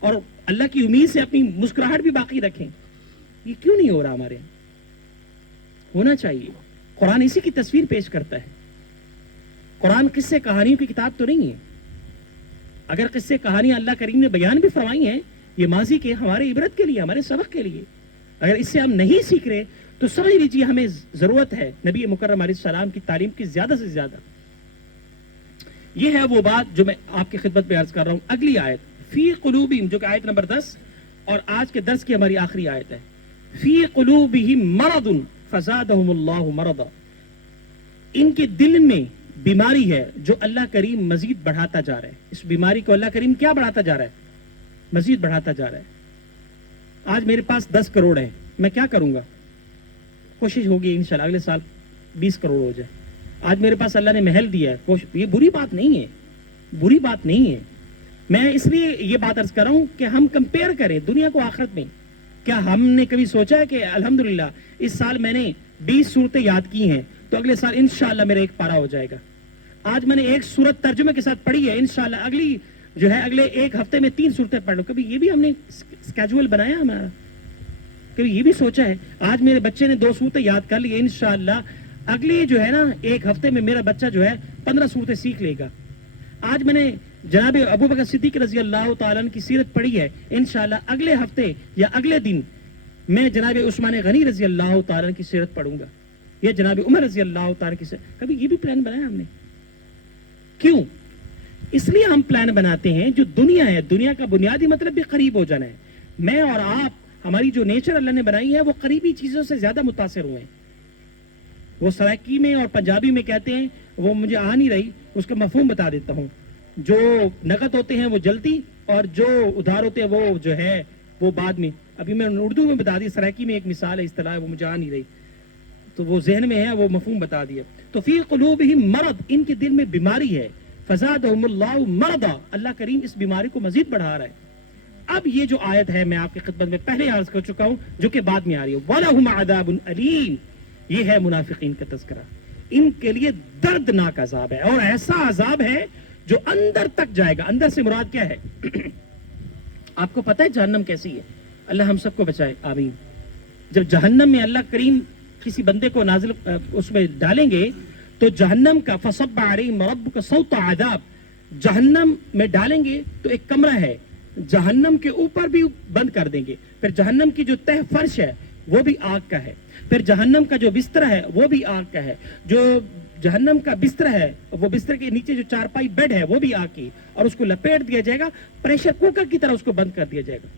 اور اللہ کی امید سے اپنی مسکراہٹ بھی باقی رکھیں. یہ کیوں نہیں ہو رہا ہمارے یہاں؟ ہونا چاہیے. قرآن اسی کی تصویر پیش کرتا ہے. قرآن قصے کہانیوں کی کتاب تو نہیں ہے. اگر قصے کہانیاں اللہ کریم نے بیان بھی فرمائی ہیں, یہ ماضی کے ہمارے عبرت کے لیے, ہمارے سبق کے لیے. اگر اس سے ہم نہیں سیکھ رہے تو سمجھ لیجیے ہمیں ضرورت ہے نبی مکرم علیہ السلام کی تعلیم کی زیادہ سے زیادہ. یہ ہے وہ بات جو میں آپ کی خدمت میں عرض کر رہا ہوں. اگلی آیت فی قلوبہم, جو کہ آیت نمبر 10 اور آج کے درس کی ہماری آخری آیت ہے. فی قلوبہم مرض فزادہم اللہ مرضا, ان کے دل میں بیماری ہے جو اللہ کریم مزید بڑھاتا جا رہا ہے. اس بیماری کو اللہ کریم کیا بڑھاتا جا رہا ہے؟ مزید بڑھاتا جا رہا ہے. آج میرے پاس 10 کروڑ ہے, میں کیا کروں گا؟ کوشش ہوگی انشاءاللہ اگلے سال 20 کروڑ ہو جائے. آج میرے پاس اللہ نے محل دیا ہے, یہ بری بات نہیں ہے, بری بات نہیں ہے. میں اس لیے یہ بات عرض کر رہا ہوں کہ ہم کمپیئر کریں دنیا کو آخرت میں. کیا ہم نے کبھی سوچا ہے کہ الحمدللہ اس سال میں نے 20 صورتیں یاد کی ہیں تو اگلے سال انشاءاللہ میرا ایک پارا ہو جائے گا. آج میں نے ایک صورت ترجمے کے ساتھ پڑھی ہے, انشاءاللہ اگلے ایک ہفتے میں 3 صورتیں پڑھ لوں. کبھی یہ بھی ہم نے اسکیجول بنایا ہمارا؟ کبھی یہ بھی سوچا ہے؟ آج میرے بچے نے 2 صورتیں یاد کر لی, انشاءاللہ اگلی جو ہے نا ایک ہفتے میں میرا بچہ جو ہے 15 صورتیں سیکھ لے گا. آج میں نے جناب ابو بکر صدیق رضی اللہ تعالیٰ عنہ کی سیرت پڑھی ہے, انشاءاللہ اگلے ہفتے یا اگلے دن میں جناب عثمان غنی رضی اللہ تعالیٰ عنہ کی سیرت پڑھوں گا, یا جناب عمر رضی اللہ تعالیٰ کی سیرت. کبھی یہ بھی پلان بنایا ہم نے؟ کیوں؟ اس لیے ہم پلان بناتے ہیں جو دنیا ہے, دنیا کا بنیادی مطلب بھی قریب ہو جانا ہے. میں اور آپ, ہماری جو نیچر اللہ نے بنائی ہے وہ قریبی چیزوں سے زیادہ متاثر ہوئے ہیں. وہ سرائکی میں اور پنجابی میں کہتے ہیں, وہ مجھے آ نہیں رہی, اس کا مفہوم بتا دیتا ہوں. جو نقد ہوتے ہیں وہ جلدی, اور جو ادھار ہوتے ہیں وہ جو ہے وہ بعد میں. ابھی میں اردو میں بتا دی, سرائکی میں ایک مثال ہے اصطلاح, وہ مجھے آ نہیں رہی تو وہ ذہن میں ہے, وہ مفہوم بتا دیا. تو فی قلوبہم مرض, ان کے دل میں بیماری ہے. فزادہم اللہ مرضا, اللہ کریم اس بیماری کو مزید بڑھا رہا ہے. اب یہ جو آیت ہے میں آپ کی خدمت میں پہلے عرض کر چکا ہوں, جو کہ بعد میں آ رہی ہے. وَلَهُمْ عَذَابٌ أَلِيمٌ, یہ ہے منافقین کا تذکرہ. ان کے لیے دردناک عذاب ہے, اور ایسا عذاب ہے جو اندر تک جائے گا. اندر سے مراد کیا ہے؟ آپ کو پتہ ہے جہنم کیسی ہے؟ اللہ ہم سب کو بچائے, آمین. جب جہنم میں اللہ کریم کسی بندے کو نازل اس میں ڈالیں گے تو جہنم کا فصب علیہم ربک صوت عذاب, جہنم میں ڈالیں گے تو ایک کمرہ ہے, جہنم کے اوپر بھی بند کر دیں گے. پھر جہنم کی جو تہ فرش ہے وہ بھی آگ کا ہے. پھر جہنم کا جو بستر ہے وہ بھی آگ کا ہے. جو جہنم کا بستر ہے وہ بستر کے نیچے جو چارپائی بیڈ ہے وہ بھی آگ کی, اور اس کو لپیٹ دیا جائے گا, پریشر کوکر کی طرح اس کو بند کر دیا جائے گا.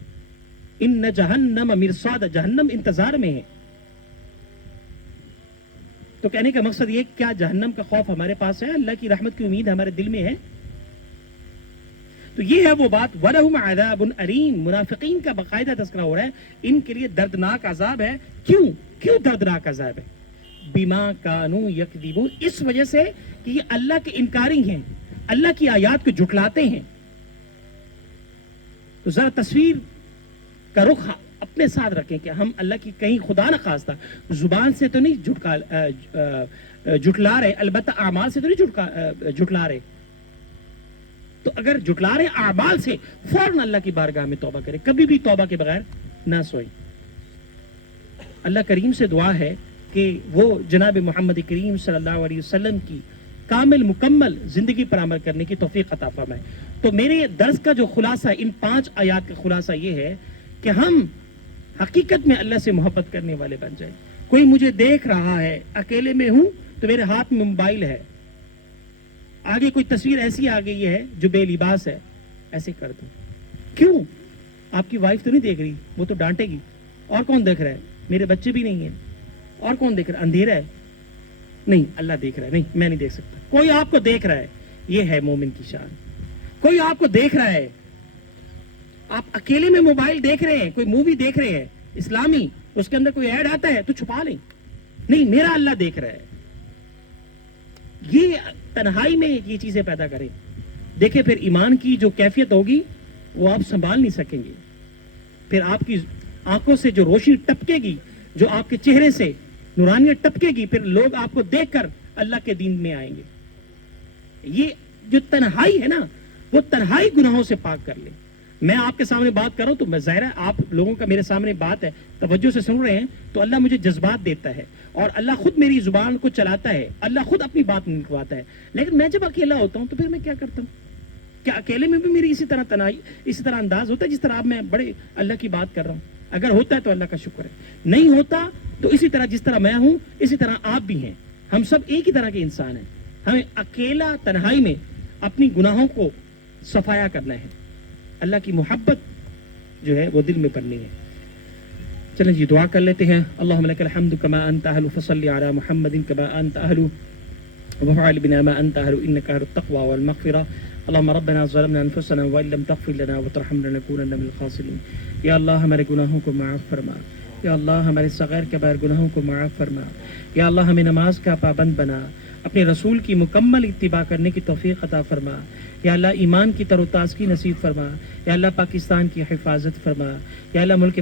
ان جہنم مرصاد, جہنم انتظار میں ہے. تو کہنے کا مقصد یہ, کیا جہنم کا خوف ہمارے پاس ہے؟ اللہ کی رحمت کی امید ہمارے دل میں ہے؟ تو یہ ہے وہ بات وَلَهُمْ عَذَابٌ أَلِيمٌ، منافقین کا باقاعدہ تذکرہ ہو رہا ہے، ان کے لیے دردناک عذاب ہے۔ کیوں دردناک عذاب ہے؟ بِمَا كَانُوا يَكْذِبُونَ، اس وجہ سے کہ یہ اللہ کے انکاری ہیں، اللہ کی آیات کو جھٹلاتے ہیں۔ تو ذرا تصویر کا رخ اپنے ساتھ رکھیں کہ ہم اللہ کی کہیں خدا نہ خواستہ زبان سے تو نہیں جھٹلا رہے، البتہ اعمال سے تو نہیں جھٹلا رہے۔ تو اگر جھٹلا رہے اعمال سے، فوراً اللہ کی بارگاہ میں توبہ کریں، کبھی بھی توبہ کے بغیر نہ سوئیں۔ اللہ کریم سے دعا ہے کہ وہ جناب محمد کریم صلی اللہ علیہ وسلم کی کامل مکمل زندگی پر عمل کرنے کی توفیق عطا فرمائے۔ تو میرے درس کا جو خلاصہ، ان 5 آیات کا خلاصہ یہ ہے کہ ہم حقیقت میں اللہ سے محبت کرنے والے بن جائیں۔ کوئی مجھے دیکھ رہا ہے، اکیلے میں ہوں تو میرے ہاتھ میں موبائل ہے، آگے کوئی تصویر ایسی آ گئی ہے جو بے لباس ہے، ایسے کر دوں۔ کیوں؟ آپ کی وائف تو نہیں دیکھ رہی، وہ تو ڈانٹے گی۔ اور کون دیکھ رہا ہے؟ میرے بچے بھی نہیں ہیں۔ اور کون دیکھ رہا ہے؟ اندھیرا ہے، نہیں اللہ دیکھ رہا ہے، نہیں میں نہیں دیکھ سکتا۔ کوئی آپ کو دیکھ رہا ہے، یہ ہے مومن کی شان۔ کوئی آپ کو دیکھ رہا ہے، آپ اکیلے میں موبائل دیکھ رہے ہیں، کوئی مووی دیکھ رہے ہیں اسلامی، اس کے اندر کوئی ایڈ آتا ہے تو چھپا لیں، نہیں میرا اللہ دیکھ رہا ہے۔ یہ تنہائی میں یہ چیزیں پیدا کریں، دیکھیں پھر ایمان کی جو کیفیت ہوگی وہ آپ سنبھال نہیں سکیں گے۔ پھر آپ کی آنکھوں سے جو روشنی ٹپکے گی، جو آپ کے چہرے سے نورانیت ٹپکے گی، پھر لوگ آپ کو دیکھ کر اللہ کے دین میں آئیں گے۔ یہ جو تنہائی ہے نا، وہ تنہائی گناہوں سے پاک کر لیں۔ میں آپ کے سامنے بات کر رہا ہوں تو میں ظاہر ہے آپ لوگوں کا میرے سامنے بات ہے، توجہ سے سن رہے ہیں تو اللہ مجھے جذبات دیتا ہے، اور اللہ خود میری زبان کو چلاتا ہے، اللہ خود اپنی بات نکلواتا ہے۔ لیکن میں جب اکیلا ہوتا ہوں تو پھر میں کیا کرتا ہوں؟ کیا اکیلے میں بھی میری اسی طرح تنہائی، اسی طرح انداز ہوتا ہے جس طرح اب میں بڑے اللہ کی بات کر رہا ہوں؟ اگر ہوتا ہے تو اللہ کا شکر ہے، نہیں ہوتا تو اسی طرح جس طرح میں ہوں اسی طرح آپ بھی ہیں، ہم سب ایک ہی طرح کے انسان ہیں۔ ہمیں اکیلا تنہائی میں اپنی گناہوں کو صفایا کرنا ہے، اللہ کی محبت جو ہے وہ دل میں پڑنی ہے۔ چلیں جی دعا کر لیتے ہیں۔ اللہم لک الحمد کما انت اہل، فصلی علی محمد کما انت اہل، وفعل بنا ما انت اہل، انک اہل التقوی والمغفرہ۔ اللہم ربنا ظلمنا انفسنا وان لم تغفر لنا وترحمنا لنکونن من الخاسرین۔ یا اللہ ہمارے گناہوں کو معاف فرما، یا اللہ ہمارے صغیر کبیر گناہوں کو معاف فرما، یا اللہ ہمیں نماز کا پابند بنا، اپنے رسول کی مکمل اتباع کرنے کی توفیق عطا فرما، یا اللہ ایمان کی تر و تازگی نصیب فرما، یا اللہ پاکستان کی حفاظت فرما، یا اللہ ملک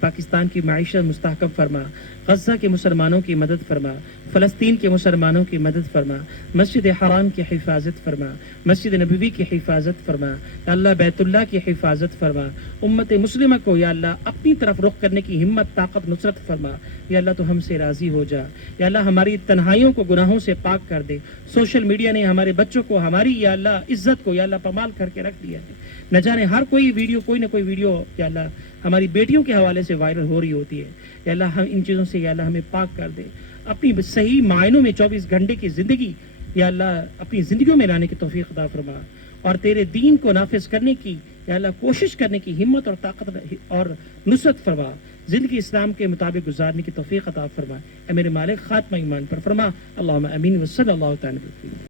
پاکستان کی معیشت مستحکم فرما، غزہ کے مسلمانوں کی مدد فرما، فلسطین کے مسلمانوں کی مدد فرما، مسجد حرام کی حفاظت فرما، مسجد نبوی کی حفاظت فرما، یا اللہ بیت اللہ کی حفاظت فرما، امت مسلمہ کو یا اللہ اپنی طرف رخ کرنے کی ہمت طاقت نصرت فرما، یا اللہ تو ہم سے راضی ہو جا، یا اللہ ہماری تنہائیوں کو گناہوں سے پاک کر دے۔ سوشل میڈیا نے ہمارے بچوں کو، ہماری یا اللہ عزت کو یا اللہ پامال کر کے رکھ دیا ہے، نہ جانے ہر کوئی ویڈیو، کوئی نہ کوئی ویڈیو یا اللہ ہماری بیٹیوں کے حوالے سے وائرل ہو رہی ہوتی ہے۔ یا اللہ ہم ان چیزوں سے یا اللہ ہمیں پاک کر دے، اپنی صحیح معنوں میں 24 گھنٹے کی زندگی یا اللہ اپنی زندگیوں میں لانے کی توفیق عطا فرما، اور تیرے دین کو نافذ کرنے کی یا اللہ کوشش کرنے کی ہمت اور طاقت اور نصرت فرما، زندگی اسلام کے مطابق گزارنے کی توفیق عطا فرما۔ اے میرے مالک خاتمہ ایمان پر فرما، اللہم امین، وصلی اللہ تعالی علیہ وسلم۔